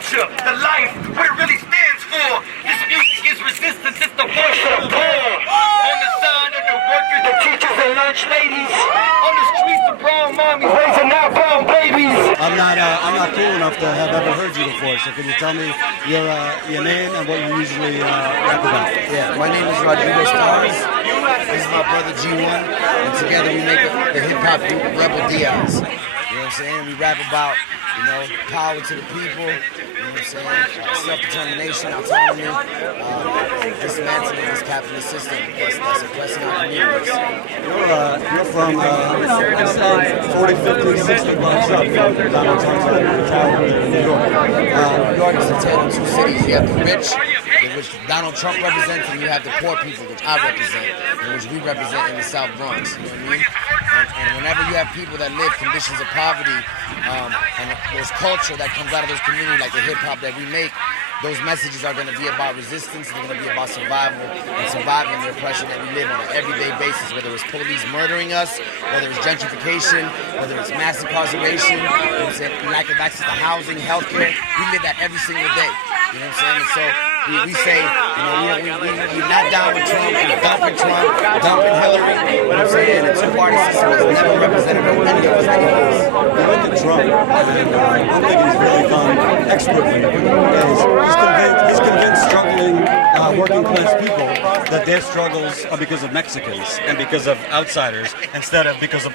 culture, the life, what it really stands for. This music is resistance, it's the voice of the poor. On the side of the workers, the teachers and lunch ladies. On the streets, the brown mommies raising our brown babies. I'm not cool enough to have ever heard you before, so can you tell me your name and what you usually rap about? Yeah, my name is Rebel Diaz. This is my brother G1, and together we make the hip-hop group Rebel Diaz. You know what I'm saying? We rap about, power to the people, you know what I'm saying? Self-determination, autonomy, dismantling this capitalist system that's oppressing our communities. You're from, I'd say 40, 50, 60 blocks up from Donald Trump's brutality in New York. New York is a tale of two cities. You have the rich, which Donald Trump represents, and you have the poor people, which I represent, and which we represent in the South Bronx. You know what I mean? And whenever you have people that live conditions of poverty, and there's culture that comes out of those communities, like the hip hop that we make, those messages are going to be about resistance. They're going to be about survival and surviving the oppression that we live on an everyday basis, whether it's police murdering us, whether it's gentrification, whether it's mass incarceration, whether it's lack of access to housing, healthcare. We live that every single day. You know what I'm saying? And so we say, we're not down with Trump, we're dumping Trump, dumping Hillary. You know what I'm saying? The two-party system has never represented any of us anyways. You look at Trump, and one thing he's really done expertly is he's convinced struggling working class people that their struggles are because of Mexicans and because of outsiders instead of because of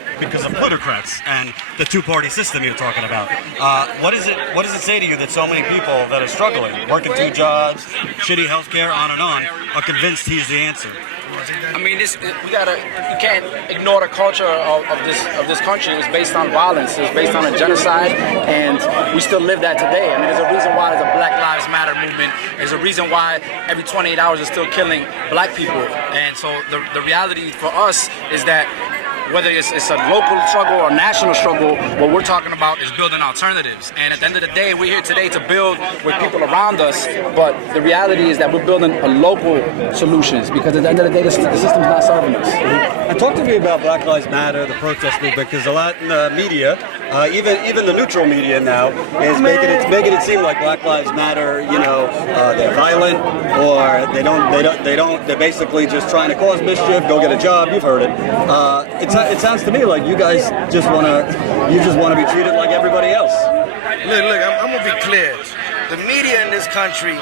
plutocrats and the two-party system you're talking about. What does it say to you that so many people that are struggling, working two jobs, shitty healthcare, on and on, are convinced he's the answer? I mean, you can't ignore the culture of this country. It was based on violence. It was based on a genocide, and we still live that today. I mean, there's a reason why there's a Black Lives Matter movement. There's a reason why every 28 hours is still killing black people. And so the reality for us is that whether it's a local struggle or national struggle, what we're talking about is building alternatives. And at the end of the day, we're here today to build with people around us, but the reality is that we're building a local solutions, because at the end of the day, the system's not serving us. And talk to me about Black Lives Matter, the protest movement, because a lot in the media, even the neutral media now, is making it seem like Black Lives Matter, they're violent, or they're basically just trying to cause mischief, go get a job. You've heard it. It sounds to me like you guys just want to be treated like everybody else. Look, I'm gonna be clear. The media in this country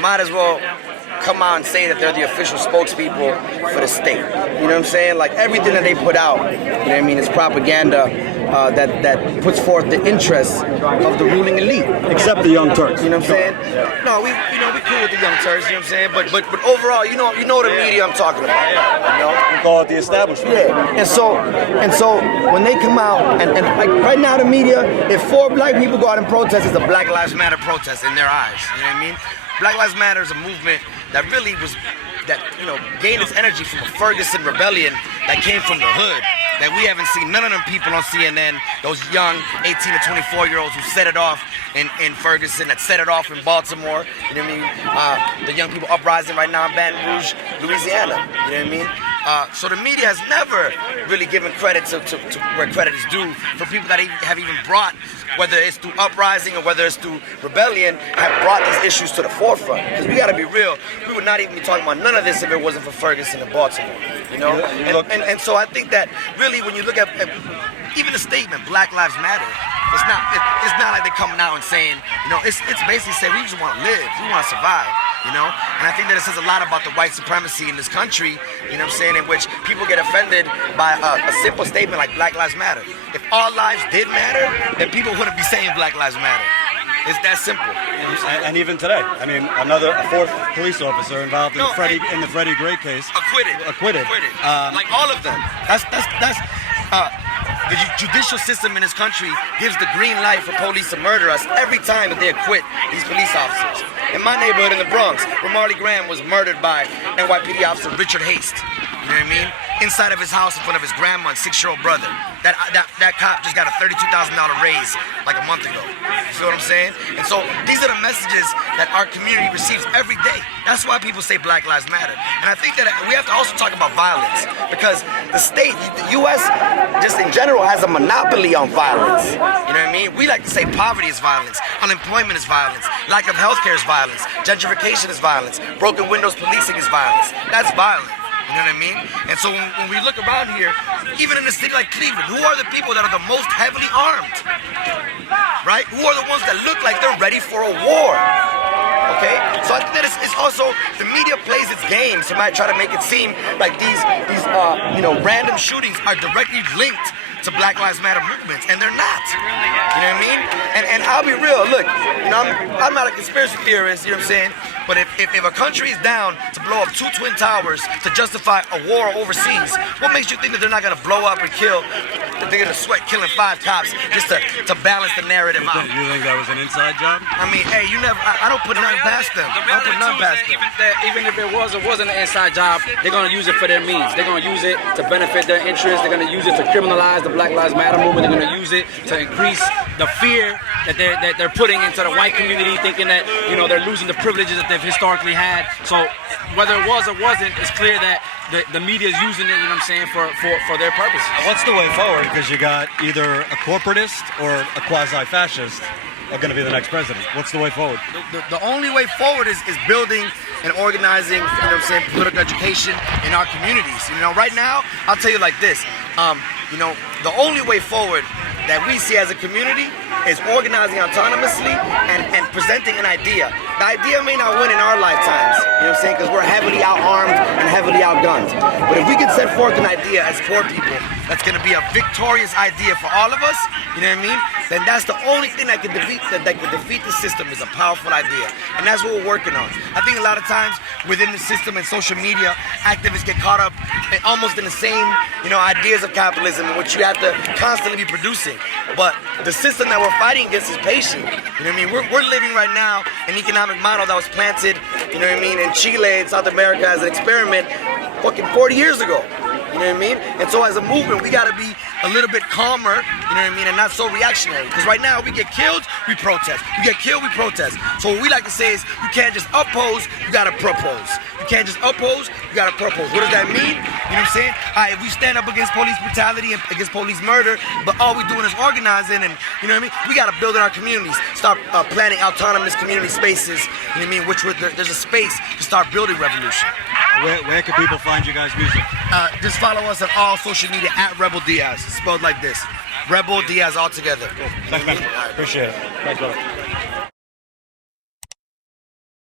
might as well come out and say that they're the official spokespeople for the state. You know what I'm saying? Like, everything that they put out, you know what I mean, is propaganda that puts forth the interests of the ruling elite. Except the Young Turks. You know what I'm saying? Yeah. No, we cool with the Young Turks, you know what I'm saying? But overall, you know the media I'm talking about. We call it the establishment. Yeah. And so when they come out, and like right now the media, if 4 black people go out and protest, it's a Black Lives Matter protest in their eyes. You know what I mean? Black Lives Matter is a movement that really gained its energy from a Ferguson rebellion that came from the hood, that we haven't seen none of them people on CNN, those young 18 to 24-year-olds who set it off in Ferguson, that set it off in Baltimore, you know what I mean? The young people uprising right now in Baton Rouge, Louisiana, you know what I mean? So the media has never really given credit to where credit is due for people that have even brought, whether it's through uprising or whether it's through rebellion, have brought these issues to the forefront. Because we gotta be real, we would not even be talking about none of this if it wasn't for Ferguson and Baltimore, you know? And so I think that really when you look at even the statement, Black Lives Matter, it's not like they're coming out and saying, it's basically saying we just wanna live, we wanna survive. And I think that it says a lot about the white supremacy in this country, you know what I'm saying, in which people get offended by a simple statement like Black Lives Matter. If all lives did matter, then people wouldn't be saying Black Lives Matter. It's that simple. You know what I'm saying? And even today, I mean, a 4th police officer involved in the Freddie Gray case. Acquitted. Like all of them. The judicial system in this country gives the green light for police to murder us every time that they acquit these police officers. In my neighborhood in the Bronx, where Marley Graham was murdered by NYPD officer Richard Haste, you know what I mean? inside of his house in front of his grandma and 6-year-old brother. That cop just got a $32,000 raise like a month ago. You feel what I'm saying? And so these are the messages that our community receives every day. That's why people say Black Lives Matter. And I think that we have to also talk about violence, because the state, the U.S. just in general has a monopoly on violence. You know what I mean? We like to say poverty is violence, unemployment is violence, lack of healthcare is violence, gentrification is violence, broken windows policing is violence. That's violent. You know what I mean? And so when we look around here, even in a city like Cleveland, who are the people that are the most heavily armed? Right? Who are the ones that look like they're ready for a war? Okay? So I think that it's also, the media plays its game, so might try to make it seem like these random shootings are directly linked to Black Lives Matter movements, and they're not. You know what I mean? And I'll be real, look, I'm not a conspiracy theorist, you know what I'm saying? But if a country is down to blow up 2 twin towers to justify a war overseas, what makes you think that they're not gonna blow up and kill, that they're gonna sweat killing 5 cops just to balance the narrative out? You think that was an inside job? I mean, hey, I don't put nothing past them. I don't put nothing past them. Even if it wasn't an inside job, they're gonna use it for their means. They're gonna use it to benefit their interests. They're gonna use it to criminalize the Black Lives Matter movement. They're gonna use it to increase the fear that they're putting into the white community, thinking that they're losing the privileges that they've historically had. So whether it was or wasn't, it's clear that the media is using it, for their purpose. What's the way forward? Because you got either a corporatist or a quasi-fascist are going to be the next president. What's the way forward? The only way forward is building and organizing, political education in our communities. Right now, I'll tell you like this. The only way forward that we see as a community is organizing autonomously and presenting an idea. The idea may not win in our lifetimes, because we're heavily out-armed and heavily outgunned. But if we can set forth an idea as poor people that's going to be a victorious idea for all of us, then that's the only thing that can defeat the system, is a powerful idea. And that's what we're working on. I think a lot of times within the system and social media, activists get caught up almost in the same, ideas of capitalism, in which you have to constantly be producing. But the system that we're fighting against is patient. We're living right now an economic model that was planted, in Chile and South America as an experiment fucking 40 years ago. And so as a movement, we gotta be a little bit calmer, and not so reactionary. Because right now, we get killed, we protest. We get killed, we protest. So what we like to say is, you can't just oppose, you gotta propose. You can't just oppose, you gotta propose. What does that mean? You know what I'm saying? All right, if we stand up against police brutality and against police murder, but all we're doing is organizing, and we gotta build in our communities. Start planning autonomous community spaces, which there's a space to start building revolution. Where can people find you guys' music? Just follow us on all social media at Rebel Diaz, spelled like this. Rebel Diaz all together. Cool. Thanks, man. Appreciate it. Thanks, brother.